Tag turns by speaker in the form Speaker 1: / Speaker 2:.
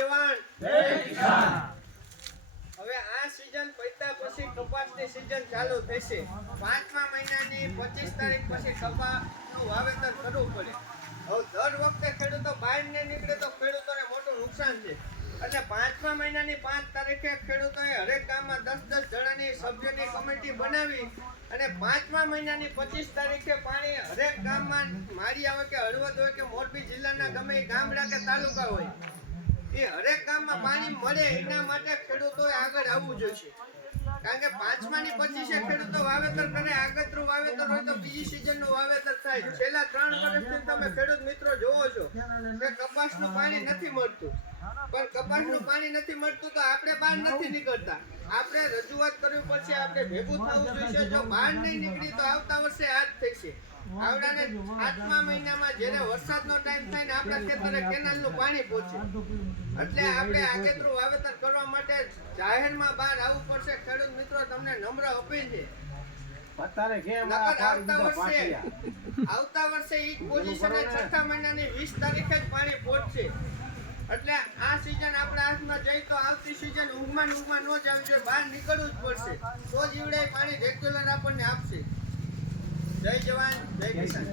Speaker 1: જવાન. હવે આ સીઝન પૈતા પછી કપાસની સીઝન ચાલુ થશે પાંચમા મહિનાની પચીસ તારીખ પછી કપાસનું વાવેતર કરવું પડે. હવે દર વખતે ખેડૂતો બહાર ને નીકળે તો ખેડૂતોને મોટું નુકસાન છે. એટલે પાંચમા મહિનાની પાંચ તારીખે ખેડૂતોએ હરેક ગામમાં દસ દસ જણાની સભ્યોની કમિટી બનાવી અને પાંચમા મહિનાની પચીસ તારીખે પાણી હરેક ગામમાં મારી આવે કે હળવદ હોય કે મોરબી જિલ્લાના ગમે ગામડા કે તાલુકા હોય. એ હરેક ગામમાં પાણી મળે એના માટે ખેડૂતોએ આગળ આવવું જોઈએ. કારણ કે પાંચમાની પચીસે ખેડૂતો વાવેતર કરે, આગતરું વાવેતર હોય તો બીજી સિઝનનું વાવેતર થાય. છેલ્લા ત્રણ વર્ષથી તમે ખેડૂત મિત્રો જોવો છો કે કપાસનું પાણી નથી મળતું. પણ કપાસનું પાણી નથી મળતું તો આપણે બહાર નથી નીકળતા. આપણે રજૂઆત કરવી પડશે, આપણે ભેગું થવું જોઈશે જો બહાર નહીં નીકળી તો આવતા વર્ષે આ જ થશે. આવડાને આઠમા મહિનામાં જ્યારે વરસાદનો ટાઈમ થાય ને આપણા ખેતરે કેનાલનું પાણી પહોંચે. એટલે આપણે આગેતરું વાવેતર કરવા માટે જાહેરમાં બહાર આવવું પડશે. ખેડૂત મિત્રો તમને નમ્ર અપીલ છે.
Speaker 2: અત્યારે કેમ આ
Speaker 1: નકર આવતા વર્ષે? આવતા વર્ષે ઈ જ છઠ્ઠા મહિનાની વીસ તારીખે જ પાણી પહોંચશે. એટલે આ સિઝન આપણા હાથમાં જઈ તો આવતી સિઝન ઊંઘમાં ને ઊંઘમાં ન જ આવી જોઈએ. બહાર નીકળવું જ પડશે. તો જીવડે પાણી રેગ્યુલર આપણને આપશે. જય જવાન જય કિસાન